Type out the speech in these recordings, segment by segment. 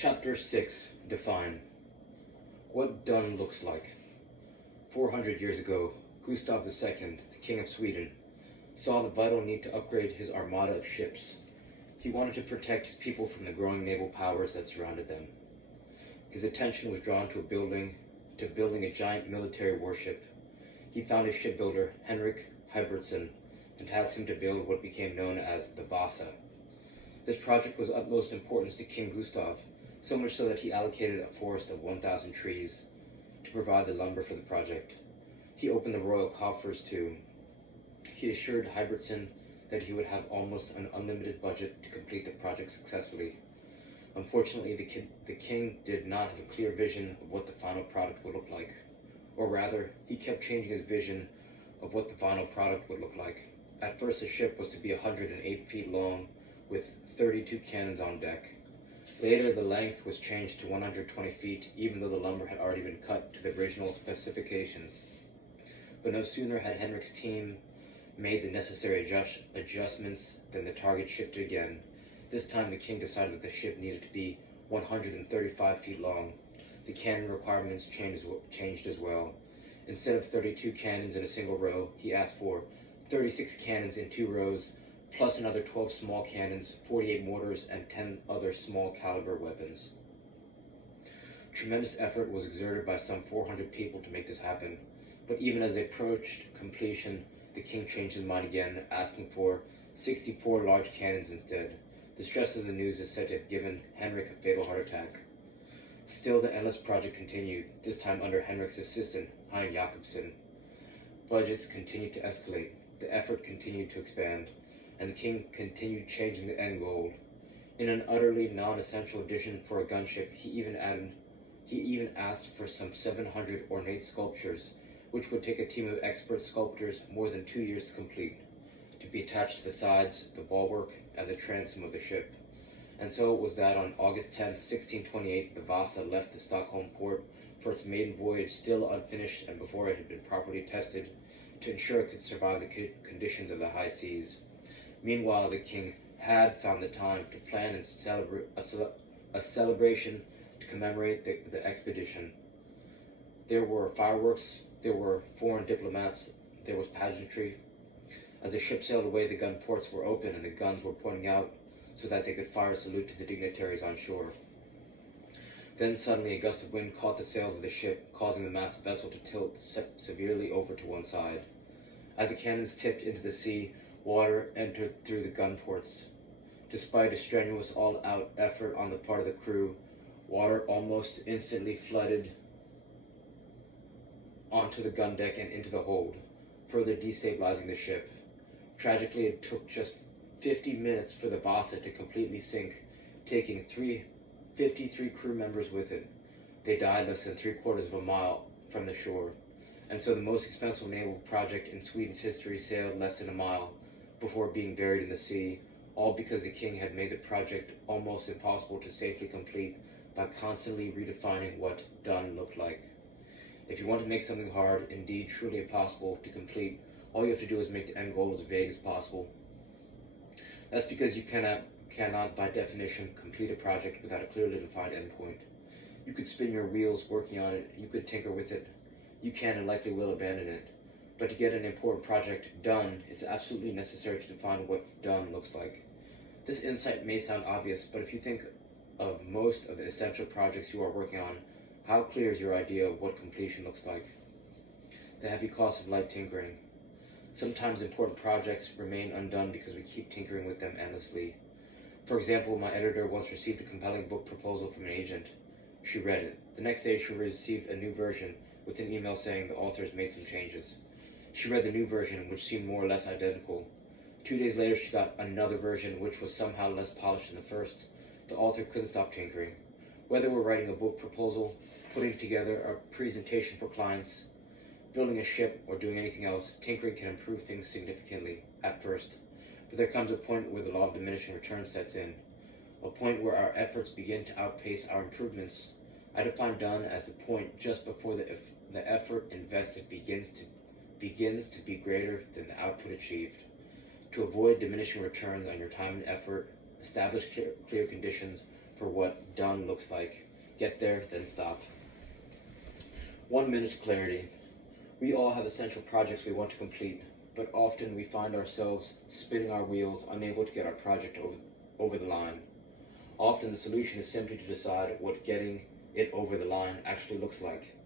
Chapter 6. Define. What done looks like. 400 years ago, Gustav II, the King of Sweden, saw the vital need to upgrade his armada of ships. He wanted to protect his people from the growing naval powers that surrounded them. His attention was drawn to building a giant military warship. He found a shipbuilder, Henrik Hybertson, and tasked him to build what became known as the Vasa. This project was of utmost importance to King Gustav, so much so that he allocated a forest of 1,000 trees to provide the lumber for the project. He opened the royal coffers too. He assured Hybertson that he would have almost an unlimited budget to complete the project successfully. Unfortunately, the king did not have a clear vision of what the final product would look like. Or rather, he kept changing his vision of what the final product would look like. At first, the ship was to be 108 feet long with 32 cannons on deck. Later, the length was changed to 120 feet, even though the lumber had already been cut to the original specifications. But no sooner had Henrik's team made the necessary adjustments than the target shifted again. This time the king decided that the ship needed to be 135 feet long. The cannon requirements changed as well. Instead of 32 cannons in a single row, he asked for 36 cannons in 2 rows, plus another 12 small cannons, 48 mortars, and 10 other small caliber weapons. Tremendous effort was exerted by some 400 people to make this happen, but even as they approached completion, the king changed his mind again, asking for 64 large cannons instead. The stress of the news is said to have given Henrik a fatal heart attack. Still, the endless project continued, this time under Henrik's assistant, Hein Jakobsen. Budgets continued to escalate, the effort continued to expand, and the king continued changing the end goal. In an utterly non-essential addition for a gunship, he even asked for some 700 ornate sculptures, which would take a team of expert sculptors more than 2 years to complete, to be attached to the sides, the bulwark, and the transom of the ship. And so it was that on August 10, 1628, the Vasa left the Stockholm port for its maiden voyage still unfinished and before it had been properly tested to ensure it could survive the conditions of the high seas. Meanwhile, the king had found the time to plan and celebrate a celebration to commemorate the expedition. There were fireworks, there were foreign diplomats, there was pageantry. As the ship sailed away, the gun ports were open and the guns were pointing out so that they could fire a salute to the dignitaries on shore. Then suddenly a gust of wind caught the sails of the ship, causing the massive vessel to tilt severely over to one side. As the cannons tipped into the sea, water entered through the gun ports. Despite a strenuous all-out effort on the part of the crew, water almost instantly flooded onto the gun deck and into the hold, further destabilizing the ship. Tragically, it took just 50 minutes for the Vasa to completely sink, taking 53 crew members with it. They died less than 3/4 of a mile from the shore, and so the most expensive naval project in Sweden's history sailed less than a mile before being buried in the sea, all because the king had made the project almost impossible to safely complete by constantly redefining what done looked like. If you want to make something hard, indeed truly impossible to complete, all you have to do is make the end goal as vague as possible. That's because you cannot, by definition, complete a project without a clearly defined endpoint. You could spin your wheels working on it, you could tinker with it, you can and likely will abandon it. But to get an important project done, it's absolutely necessary to define what done looks like. This insight may sound obvious, but if you think of most of the essential projects you are working on, how clear is your idea of what completion looks like? The heavy cost of light tinkering. Sometimes important projects remain undone because we keep tinkering with them endlessly. For example, my editor once received a compelling book proposal from an agent. She read it. The next day she received a new version with an email saying the authors made some changes. She read the new version, which seemed more or less identical. 2 days later she got another version which was somehow less polished than the first. The author couldn't stop tinkering. Whether we're writing a book proposal, putting together a presentation for clients, building a ship, or doing anything else, tinkering can improve things significantly at first. But there comes a point where the law of diminishing returns sets in, a point where our efforts begin to outpace our improvements. I define done as the point just before the effort invested begins to be greater than the output achieved. To avoid diminishing returns on your time and effort, establish clear conditions for what done looks like. Get there, then stop. 1 minute clarity. We all have essential projects we want to complete, but often we find ourselves spinning our wheels, unable to get our project over the line. Often the solution is simply to decide what getting it over the line actually looks like.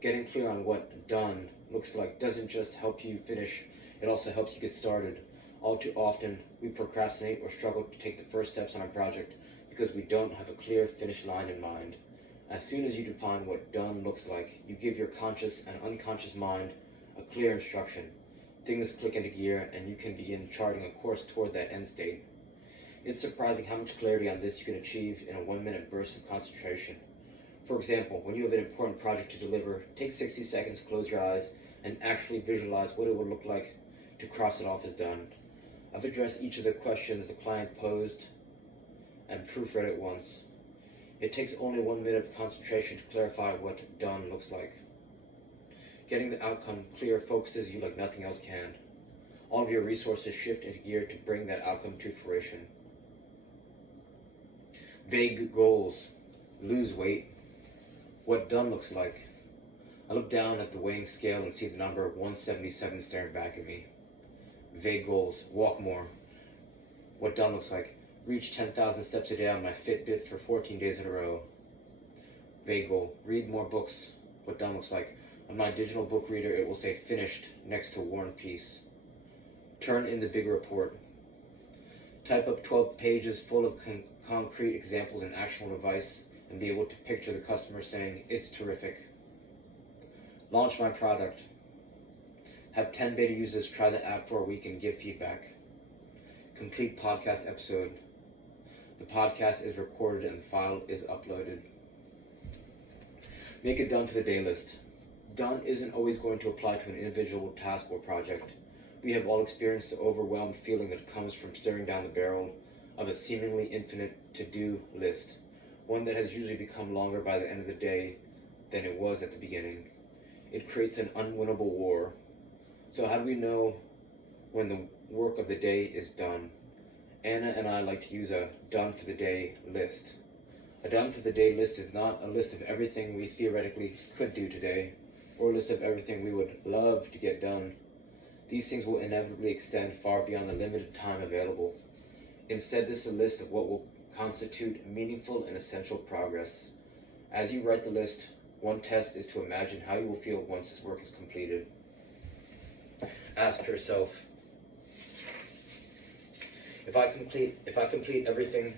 Getting clear on what done looks like doesn't just help you finish, it also helps you get started. All too often, we procrastinate or struggle to take the first steps on our project because we don't have a clear finish line in mind. As soon as you define what done looks like, you give your conscious and unconscious mind a clear instruction. Things click into gear and you can begin charting a course toward that end state. It's surprising how much clarity on this you can achieve in a 1 minute burst of concentration. For example, when you have an important project to deliver, take 60 seconds, close your eyes, and actually visualize what it would look like to cross it off as done. I've addressed each of the questions the client posed and proofread it once. It takes only 1 minute of concentration to clarify what done looks like. Getting the outcome clear focuses you like nothing else can. All of your resources shift into gear to bring that outcome to fruition. Vague goals. Lose weight. What done looks like. I look down at the weighing scale and see the number 177 staring back at me. Vague goals. Walk more. What done looks like. Reach 10,000 steps a day on my Fitbit for 14 days in a row. Vague goal. Read more books. What done looks like. On my digital book reader, it will say finished next to War and Peace. Turn in the big report. Type up 12 pages full of concrete examples and actionable advice and be able to picture the customer saying, it's terrific. Launch my product. Have 10 beta users try the app for a week and give feedback. Complete podcast episode. The podcast is recorded and the file is uploaded. Make it done for the day list. Done isn't always going to apply to an individual task or project. We have all experienced the overwhelmed feeling that comes from staring down the barrel of a seemingly infinite to-do list, one that has usually become longer by the end of the day than it was at the beginning. It creates an unwinnable war. So how do we know when the work of the day is done? Anna and I like to use a done for the day list. A done for the day list is not a list of everything we theoretically could do today, or a list of everything we would love to get done. These things will inevitably extend far beyond the limited time available. Instead, this is a list of what will constitute meaningful and essential progress. As you write the list, one test is to imagine how you will feel once this work is completed. Ask yourself, if I complete everything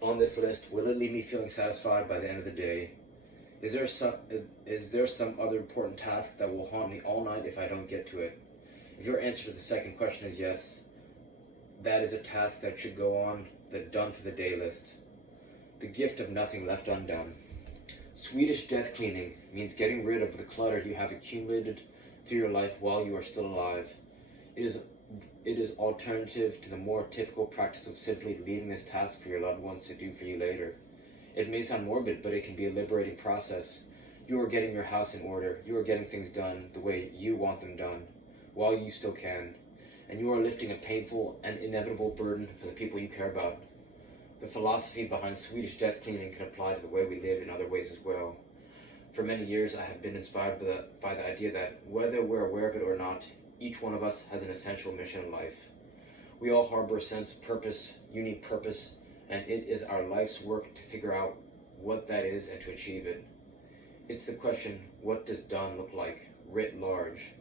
on this list, will it leave me feeling satisfied by the end of the day? Is there some other important task that will haunt me all night if I don't get to it? If your answer to the second question is yes, that is a task that should go on the done for the day list. The gift of nothing left undone. Swedish death cleaning means getting rid of the clutter you have accumulated through your life while you are still alive. It is alternative to the more typical practice of simply leaving this task for your loved ones to do for you later. It may sound morbid, but it can be a liberating process. You are getting your house in order. You are getting things done the way you want them done, while you still can. And you are lifting a painful and inevitable burden for the people you care about. The philosophy behind Swedish death cleaning can apply to the way we live in other ways as well. For many years, I have been inspired by the idea that whether we're aware of it or not, each one of us has an essential mission in life. We all harbor a sense of purpose, unique purpose, and it is our life's work to figure out what that is and to achieve it. It's the question, what does done look like, writ large?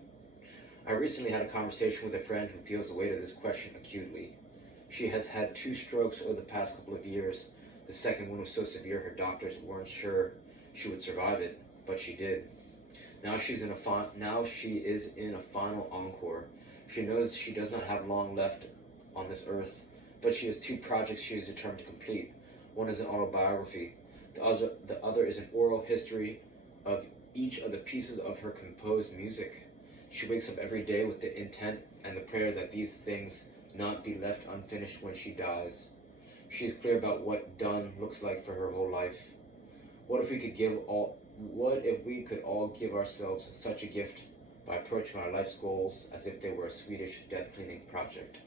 I recently had a conversation with a friend who feels the weight of this question acutely. She has had 2 strokes over the past couple of years. The second one was so severe her doctors weren't sure she would survive it, but she did. Now she is in a final encore. She knows she does not have long left on this earth, but she has 2 projects she is determined to complete. One is an autobiography. The other is an oral history of each of the pieces of her composed music. She wakes up every day with the intent and the prayer that these things not be left unfinished when she dies. She is clear about what done looks like for her whole life. What if we could all give ourselves such a gift by approaching our life's goals as if they were a Swedish death cleaning project?